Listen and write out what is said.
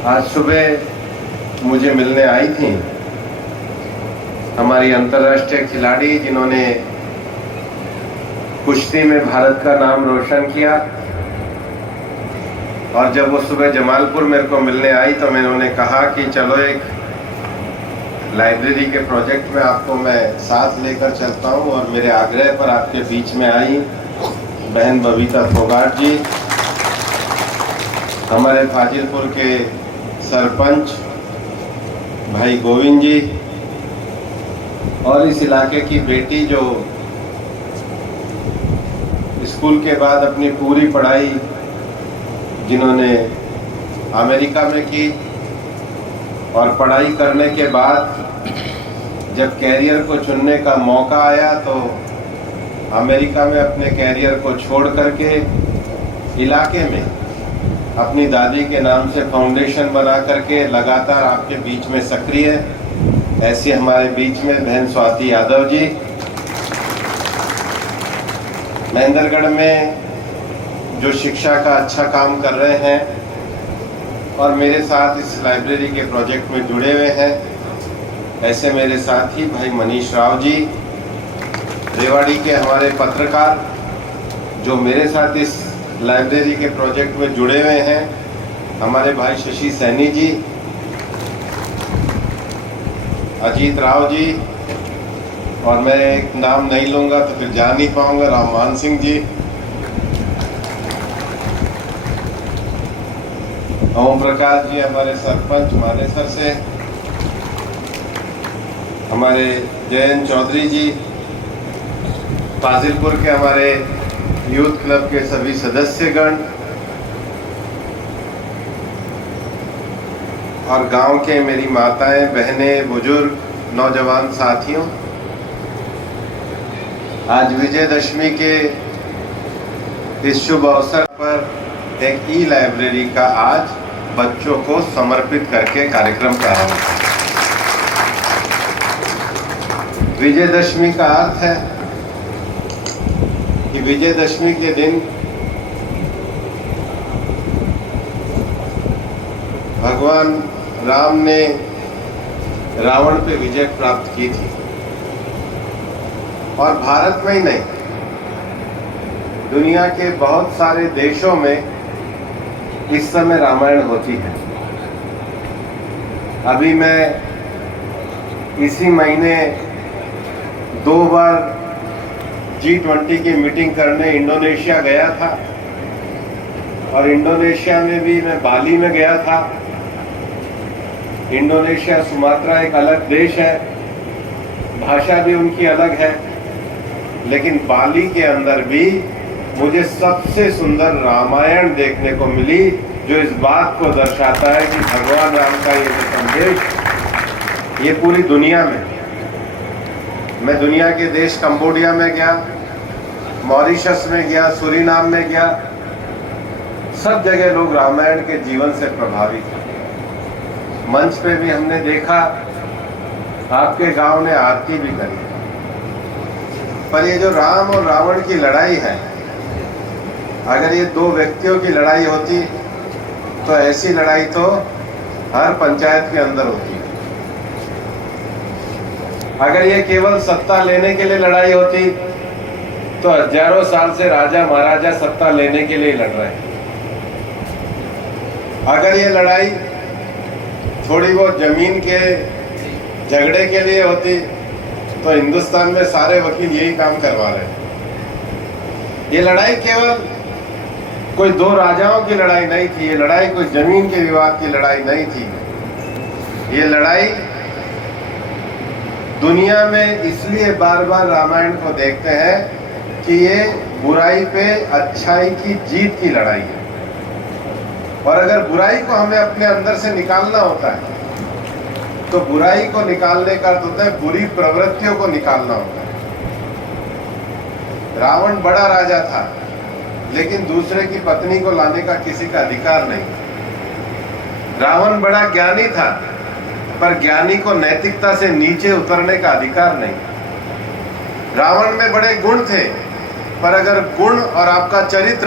आज सुबह मुझे मिलने आई थी हमारी अंतर्राष्ट्रीय खिलाड़ी जिन्होंने कुश्ती में भारत का नाम रोशन किया। और जब वो सुबह जमालपुर मेरे को मिलने आई तो मैंने उन्हें कहा कि चलो एक लाइब्रेरी के प्रोजेक्ट में आपको मैं साथ लेकर चलता हूँ। और मेरे आग्रह पर आपके बीच में आई बहन बबीता फोगाट जी, हमारे फाजिलपुर के सरपंच भाई गोविंद जी, और इस इलाके की बेटी जो स्कूल के बाद अपनी पूरी पढ़ाई जिन्होंने अमेरिका में की, और पढ़ाई करने के बाद जब कैरियर को चुनने का मौका आया तो अमेरिका में अपने कैरियर को छोड़ करके इलाके में अपनी दादी के नाम से फाउंडेशन बना करके लगातार आपके बीच में सक्रिय है। ऐसे हमारे बीच में बहन स्वाति यादव जी महेंद्रगढ़ में जो शिक्षा का अच्छा काम कर रहे हैं और मेरे साथ इस लाइब्रेरी के प्रोजेक्ट में जुड़े हुए हैं। ऐसे मेरे साथी भाई मनीष राव जी, रेवाड़ी के हमारे पत्रकार जो मेरे साथ इस लाइब्रेरी के प्रोजेक्ट में जुड़े हुए हैं, हमारे भाई शशि सैनी जी, अजीत राव जी, और मैं एक नाम नहीं लूँगा तो फिर जान नहीं पाऊँगा, राममान सिंह जी, ओम प्रकाश जी हमारे सरपंच मानेसर से, हमारे जयंत चौधरी जी, फाजिलपुर के हमारे यूथ क्लब के सभी सदस्यगण, और गांव के मेरी माताएं, बहनें, बुजुर्ग, नौजवान साथियों, आज विजयदशमी के इस शुभ अवसर पर एक ई लाइब्रेरी का आज बच्चों को समर्पित करके कार्यक्रम प्रारंभ हुआ। विजयदशमी का अर्थ है कि विजयदशमी के दिन भगवान राम ने रावण पे विजय प्राप्त की थी। और भारत में ही नहीं, दुनिया के बहुत सारे देशों में इस समय रामायण होती है। अभी मैं इसी महीने 2 बार G20 की मीटिंग करने इंडोनेशिया गया था, और इंडोनेशिया में भी मैं बाली में गया था। इंडोनेशिया, सुमात्रा एक अलग देश है, भाषा भी उनकी अलग है, लेकिन बाली के अंदर भी मुझे सबसे सुंदर रामायण देखने को मिली, जो इस बात को दर्शाता है कि भगवान राम का ये जो संदेश ये पूरी दुनिया में। मैं दुनिया के देश कंबोडिया में गया, मॉरिशस में गया, सूरीनाम में गया, सब जगह लोग रामायण के जीवन से प्रभावित हैं। मंच पे भी हमने देखा, आपके गांव ने आरती भी करी। पर ये जो राम और रावण की लड़ाई है, अगर ये 2 व्यक्तियों की लड़ाई होती तो ऐसी लड़ाई तो हर पंचायत के अंदर होती है। अगर ये केवल सत्ता लेने के लिए लड़ाई होती तो हजारों साल से राजा महाराजा सत्ता लेने के लिए लड़ रहे हैं। अगर ये लड़ाई थोड़ी बहुत जमीन के झगड़े के लिए होती तो हिंदुस्तान में सारे वकील यही काम करवा रहे हैं। ये लड़ाई केवल कोई 2 राजाओं की लड़ाई नहीं थी, ये लड़ाई कोई जमीन के विवाद की लड़ाई नहीं थी। ये लड़ाई दुनिया में इसलिए बार बार रामायण को देखते हैं कि ये बुराई पे अच्छाई की जीत की लड़ाई है। और अगर बुराई को हमें अपने अंदर से निकालना होता है तो बुराई को निकालने का अर्थ होता है बुरी प्रवृत्तियों को निकालना होता है। रावण बड़ा राजा था, लेकिन दूसरे की पत्नी को लाने का किसी का अधिकार नहीं। रावण बड़ा ज्ञानी था, पर ज्ञानी को नैतिकता से नीचे उतरने का अधिकार नहीं। रावण में बड़े गुण थे, पर अगर गुण और आपका चरित्र